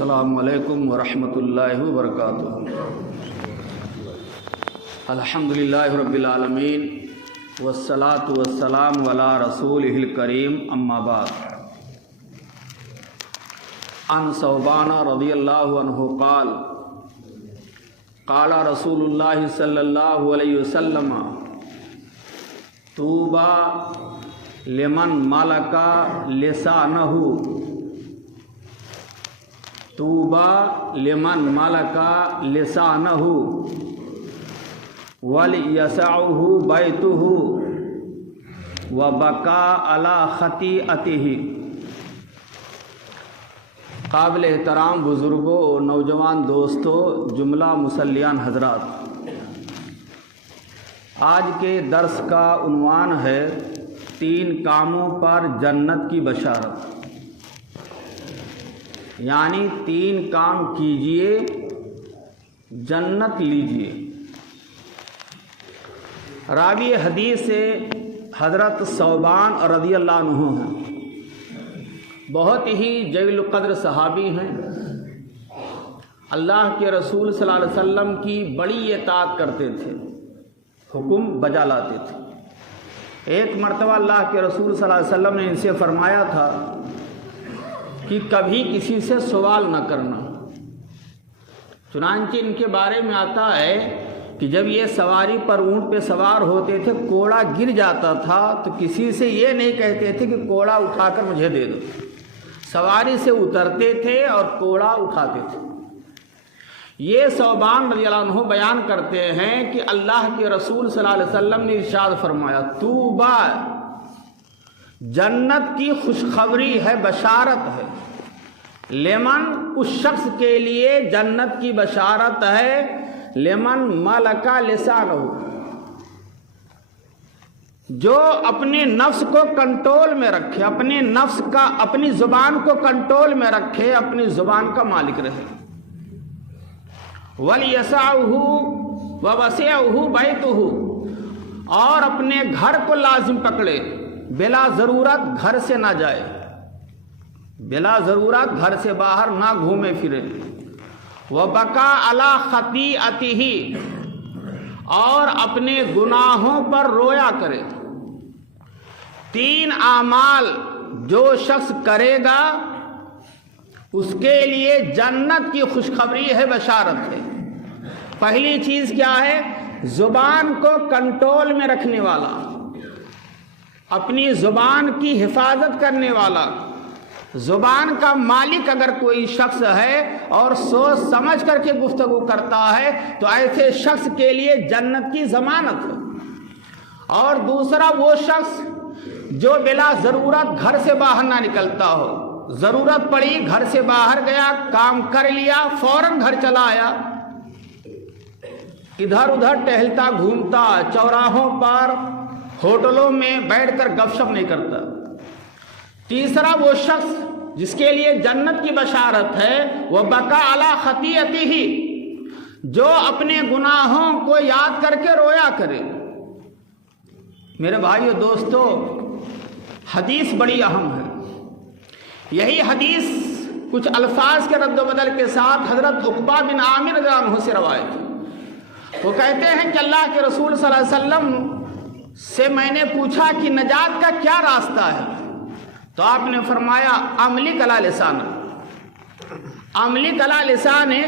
السلام علیکم ورحمۃ اللہ وبرکاتہ۔ الحمدللہ رب العالمین والصلاة والسلام علی رسولہ الکریم، اما بعد۔ عن ثوبان رضی اللہ عنہ قال قال رسول اللہ صلی اللہ علیہ وسلم طوبی لمن ملک لسانہ طوبی لمن ملک لسانہ ولیسعہ بیتہ وبکا علی خطیئتہ۔ قابل احترام بزرگوں اور نوجوان دوستوں، جملہ مسلیان حضرات، آج کے درس کا عنوان ہے 3 کاموں پر جنت کی بشارت، یعنی 3 کام کیجئے جنت لیجئے۔ راوی حدیث سے حضرت ثوبان رضی اللہ عنہ ہیں، بہت ہی جلیل القدر صحابی ہیں، اللہ کے رسول صلی اللہ علیہ وسلم کی بڑی اطاعت کرتے تھے، حکم بجا لاتے تھے۔ ایک مرتبہ اللہ کے رسول صلی اللہ علیہ وسلم نے ان سے فرمایا تھا کہ کبھی کسی سے سوال نہ کرنا۔ چنانچہ ان کے بارے میں آتا ہے کہ جب یہ سواری پر اونٹ پہ سوار ہوتے تھے، کوڑا گر جاتا تھا تو کسی سے یہ نہیں کہتے تھے کہ کوڑا اٹھا کر مجھے دے دو، سواری سے اترتے تھے اور کوڑا اٹھاتے تھے۔ یہ ثوبان رضی اللہ عنہ بیان کرتے ہیں کہ اللہ کے رسول صلی اللہ علیہ وسلم نے ارشاد فرمایا، طوبی، جنت کی خوشخبری ہے، بشارت ہے، لمن، اس شخص کے لیے جنت کی بشارت ہے، لمن ملک لسانہ، جو اپنے نفس کو کنٹرول میں رکھے، اپنے نفس کا، اپنی زبان کو کنٹرول میں رکھے، اپنی زبان کا مالک رہے۔ وَلْيَسَعْهُ وَوَسِعْهُ بَيْتُهُ، اور اپنے گھر کو لازم پکڑے، بلا ضرورت گھر سے نہ جائے، بلا ضرورت گھر سے باہر نہ گھومے پھرے۔ وَبَكَى عَلَى خَطِيئَتِهِ، اور اپنے گناہوں پر رویا کرے۔ 3 اعمال جو شخص کرے گا اس کے لیے جنت کی خوشخبری ہے، بشارت ہے۔ پہلی چیز کیا ہے؟ زبان کو کنٹرول میں رکھنے والا، اپنی زبان کی حفاظت کرنے والا۔ زبان کا مالک اگر کوئی شخص ہے اور سوچ سمجھ کر کے گفتگو کرتا ہے تو ایسے شخص کے لیے جنت کی ضمانت ہے۔ اور دوسرا، وہ شخص جو بلا ضرورت گھر سے باہر نہ نکلتا ہو، ضرورت پڑی گھر سے باہر گیا، کام کر لیا، فوراً گھر چلا آیا، ادھر ادھر ٹہلتا گھومتا، چوراہوں پر، ہوٹلوں میں بیٹھ کر گپ شپ نہیں کرتا۔ تیسرا، وہ شخص جس کے لیے جنت کی بشارت ہے، وہ بکا علی خطیئتہ، جو اپنے گناہوں کو یاد کر کے رویا کرے۔ میرے بھائیو دوستو، حدیث بڑی اہم ہے۔ یہی حدیث کچھ الفاظ کے رد و بدل کے ساتھ حضرت عقبہ بن عامر رضی اللہ عنہ سے روایت ہے۔ وہ کہتے ہیں کہ اللہ کے رسول صلی اللہ علیہ وسلم سے میں نے پوچھا کہ نجات کا کیا راستہ ہے، تو آپ نے فرمایا، املک علی لسانہ، املک علی لسانہ،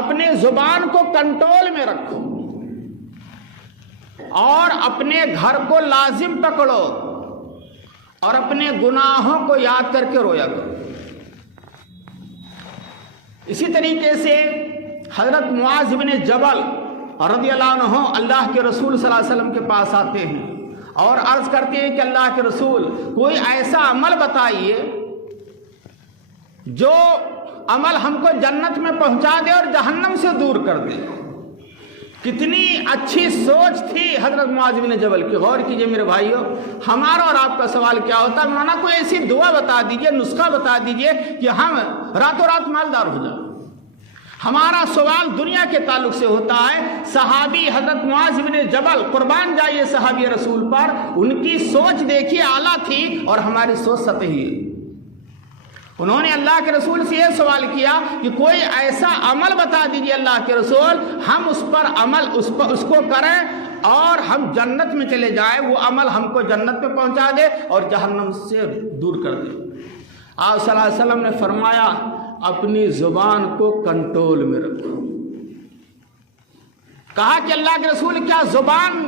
اپنے زبان کو کنٹرول میں رکھو اور اپنے گھر کو لازم پکڑو اور اپنے گناہوں کو یاد کر کے رویا کرو۔ اسی طریقے سے حضرت معاذ بن جبل رضی اللہ عنہ اللہ کے رسول صلی اللہ علیہ وسلم کے پاس آتے ہیں اور عرض کرتے ہیں کہ اللہ کے رسول، کوئی ایسا عمل بتائیے جو عمل ہم کو جنت میں پہنچا دے اور جہنم سے دور کر دے۔ کتنی اچھی سوچ تھی حضرت معاذ بن جبل کی۔ غور کیجئے میرے بھائیو، ہمارا اور آپ کا سوال کیا ہوتا ہے؟ مولانا کوئی ایسی دعا بتا دیجئے، نسخہ بتا دیجئے کہ ہم راتوں رات مالدار ہو جائیں۔ ہمارا سوال دنیا کے تعلق سے ہوتا ہے۔ صحابی حضرت معاذ بن جبل، قربان جائیے صحابی رسول پر، ان کی سوچ دیکھیے اعلیٰ تھی اور ہماری سوچ سطحی ہے۔ انہوں نے اللہ کے رسول سے یہ سوال کیا کہ کوئی ایسا عمل بتا دیجئے اللہ کے رسول، ہم اس پر عمل اس کو کریں اور ہم جنت میں چلے جائیں، وہ عمل ہم کو جنت میں پہنچا دے اور جہنم سے دور کر دے۔ آپ صلی اللہ علیہ وسلم نے فرمایا اپنی زبان کو کنٹرول میں رکھو۔ کہا کہ اللہ کے رسول کیا زبان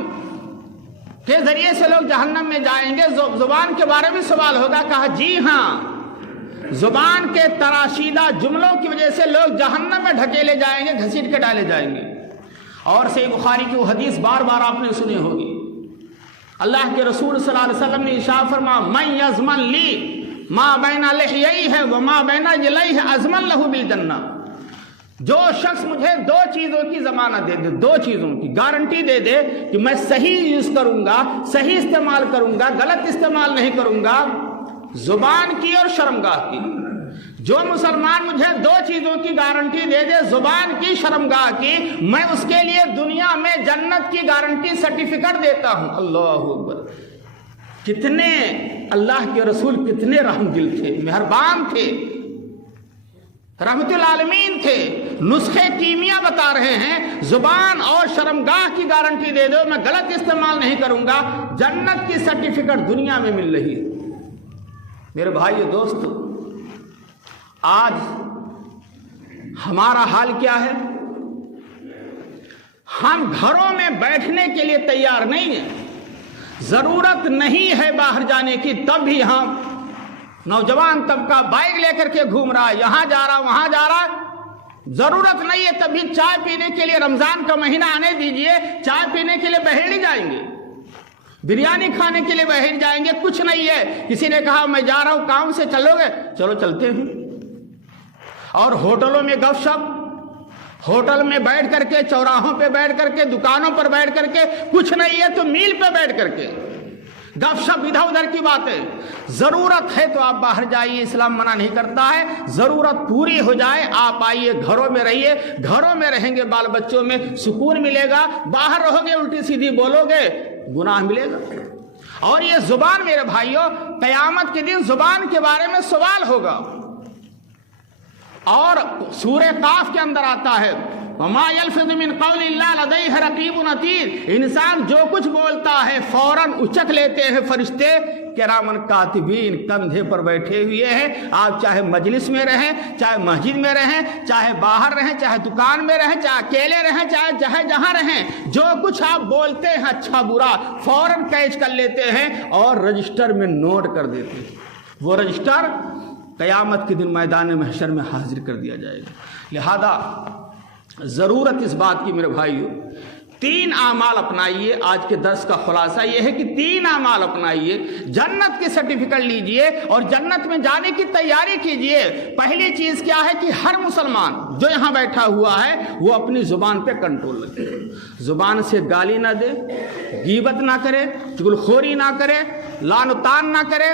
کے ذریعے سے لوگ جہنم میں جائیں گے؟ زبان کے بارے میں سوال ہوگا؟ کہا جی ہاں، زبان کے تراشیدہ جملوں کی وجہ سے لوگ جہنم میں ڈھکیلے جائیں گے، گھسیٹ کے ڈالے جائیں گے۔ اور صحیح بخاری کی وہ حدیث بار بار آپ نے سنی ہوگی، اللہ کے رسول صلی اللہ علیہ وسلم نے ارشاد فرمایا من یضمن لی ما بین لحییہ وما بین جلیہ اضمن لہ بالجنہ، جو شخص مجھے دو چیزوں کی ضمانت دے دے، دو چیزوں کی گارنٹی دے دے کہ میں صحیح یوز کروں گا، صحیح استعمال کروں گا، غلط استعمال نہیں کروں گا، زبان کی اور شرمگاہ کی۔ جو مسلمان مجھے دو چیزوں کی گارنٹی دے دے، زبان کی، شرمگاہ کی، میں اس کے لیے دنیا میں جنت کی گارنٹی سرٹیفکیٹ دیتا ہوں۔ اللہ اکبر! کتنے اللہ کے رسول کتنے رحم دل تھے، مہربان تھے، رحمت العالمین تھے۔ نسخے کیمیا بتا رہے ہیں، زبان اور شرمگاہ کی گارنٹی دے دو، میں غلط استعمال نہیں کروں گا، جنت کی سرٹیفکیٹ دنیا میں مل رہی ہے۔ میرے بھائی دوستو، آج ہمارا حال کیا ہے؟ ہم گھروں میں بیٹھنے کے لیے تیار نہیں ہیں، ضرورت نہیں ہے باہر جانے کی، تب بھی ہم نوجوان طبقہ بائک لے کر کے گھوم رہا ہے، یہاں جا رہا وہاں جا رہا، ضرورت نہیں ہے تب بھی چائے پینے کے لیے رمضان کا مہینہ آنے دیجئے، چائے پینے کے لیے باہر نہیں جائیں گے، بریانی کھانے کے لیے باہر جائیں گے، کچھ نہیں ہے۔ کسی نے کہا میں جا رہا ہوں کام سے، چلو گے؟ چلو چلتے ہیں۔ اور ہوٹلوں میں گپ شپ، ہوٹل میں بیٹھ کر کے، چوراہوں پہ بیٹھ کر کے، دکانوں پر بیٹھ کر کے، کچھ نہیں ہے تو میل پہ بیٹھ کر کے گپ شپ، ادھر ادھر کی باتیں۔ ضرورت ہے تو آپ باہر جائیے، اسلام منع نہیں کرتا ہے، ضرورت پوری ہو جائے آپ آئیے، گھروں میں رہیے، گھروں میں رہیں گے بال بچوں میں سکون ملے گا، باہر رہو گے الٹی سیدھی بولو گے گناہ ملے گا۔ اور یہ زبان میرے بھائیوں، قیامت کے دن زبان کے بارے میں سوال ہوگا۔ اور سورہ قاف کے اندر آتا ہے وَمَا يَلْفِظُ مِنْ قَوْلِ اللَّهِ لَدَيْهِ رَقِيبٌ عَتِيدٌ، انسان جو کچھ بولتا ہے فوراً اچک لیتے ہیں فرشتے کرامن کاتبین، کندھے پر بیٹھے ہوئے ہیں۔ آپ چاہے مجلس میں رہیں، چاہے مسجد میں رہیں، چاہے باہر رہیں، چاہے دکان میں رہیں، چاہے اکیلے رہیں، چاہے جہاں رہیں، جو کچھ آپ بولتے ہیں اچھا برا فوراً کیچ کر لیتے ہیں اور رجسٹر میں نوٹ کر دیتے ہیں۔ وہ رجسٹر قیامت کے دن میدان محشر میں حاضر کر دیا جائے گا۔ لہذا ضرورت اس بات کی میرے بھائیوں، تین اعمال اپنائیے۔ آج کے درس کا خلاصہ یہ ہے کہ تین اعمال اپنائیے، جنت کی سرٹیفکیٹ لیجئے اور جنت میں جانے کی تیاری کیجئے۔ پہلی چیز کیا ہے کہ ہر مسلمان جو یہاں بیٹھا ہوا ہے وہ اپنی زبان پہ کنٹرول رکھے، زبان سے گالی نہ دے، غیبت نہ کرے، چغلخوری نہ کرے، لعن و طعن نہ کرے،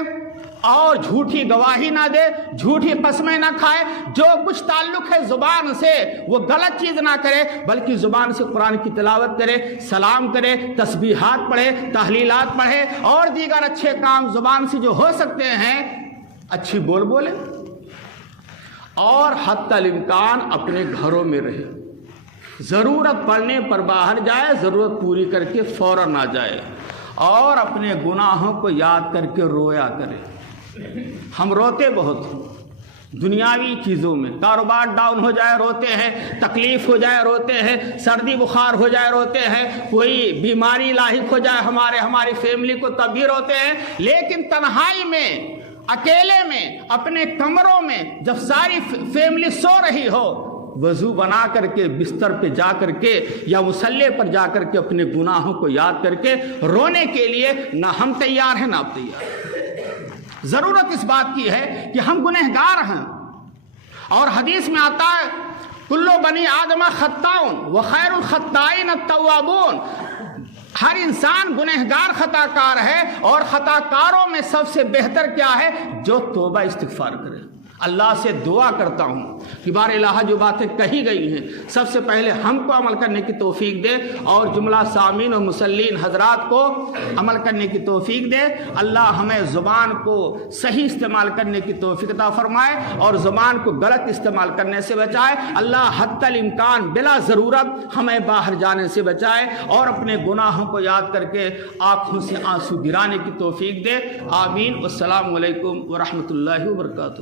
اور جھوٹی گواہی نہ دے، جھوٹی قسمیں نہ کھائے، جو کچھ تعلق ہے زبان سے وہ غلط چیز نہ کرے، بلکہ زبان سے قرآن کی تلاوت کرے، سلام کرے، تسبیحات پڑھے، تحلیلات پڑھے، اور دیگر اچھے کام زبان سے جو ہو سکتے ہیں اچھی بولے، اور حتی الامکان اپنے گھروں میں رہے، ضرورت پڑنے پر باہر جائے، ضرورت پوری کر کے فوراً آ جائے، اور اپنے گناہوں کو یاد کر کے رویا کرے۔ ہم روتے بہت ہیں دنیاوی چیزوں میں، کاروبار ڈاؤن ہو جائے روتے ہیں، تکلیف ہو جائے روتے ہیں، سردی بخار ہو جائے روتے ہیں، کوئی بیماری لاحق ہو جائے ہماری فیملی کو تب بھی روتے ہیں۔ لیکن تنہائی میں، اکیلے میں، اپنے کمروں میں جب ساری فیملی سو رہی ہو، وضو بنا کر کے بستر پہ جا کر کے یا مصلی پر جا کر کے اپنے گناہوں کو یاد کر کے رونے کے لیے نہ ہم تیار ہیں نہ آپ تیار ہیں۔ ضرورت اس بات کی ہے کہ ہم گنہگار ہیں، اور حدیث میں آتا ہے کلو بنی آدم خطاؤن وخیر الخطائین التوابون، ہر انسان گنہگار خطا کار ہے، اور خطا کاروں میں سب سے بہتر کیا ہے؟ جو توبہ استغفار کرے۔ اللہ سے دعا کرتا ہوں کہ بار الہ جو باتیں کہی گئی ہیں سب سے پہلے ہم کو عمل کرنے کی توفیق دے اور جملہ سامعین و مسلین حضرات کو عمل کرنے کی توفیق دے۔ اللہ ہمیں زبان کو صحیح استعمال کرنے کی توفیق عطا فرمائے اور زبان کو غلط استعمال کرنے سے بچائے۔ اللہ حتی الامکان بلا ضرورت ہمیں باہر جانے سے بچائے اور اپنے گناہوں کو یاد کر کے آنکھوں سے آنسو گرانے کی توفیق دے۔ آمین۔ والسلام علیکم ورحمۃ اللہ وبرکاتہ۔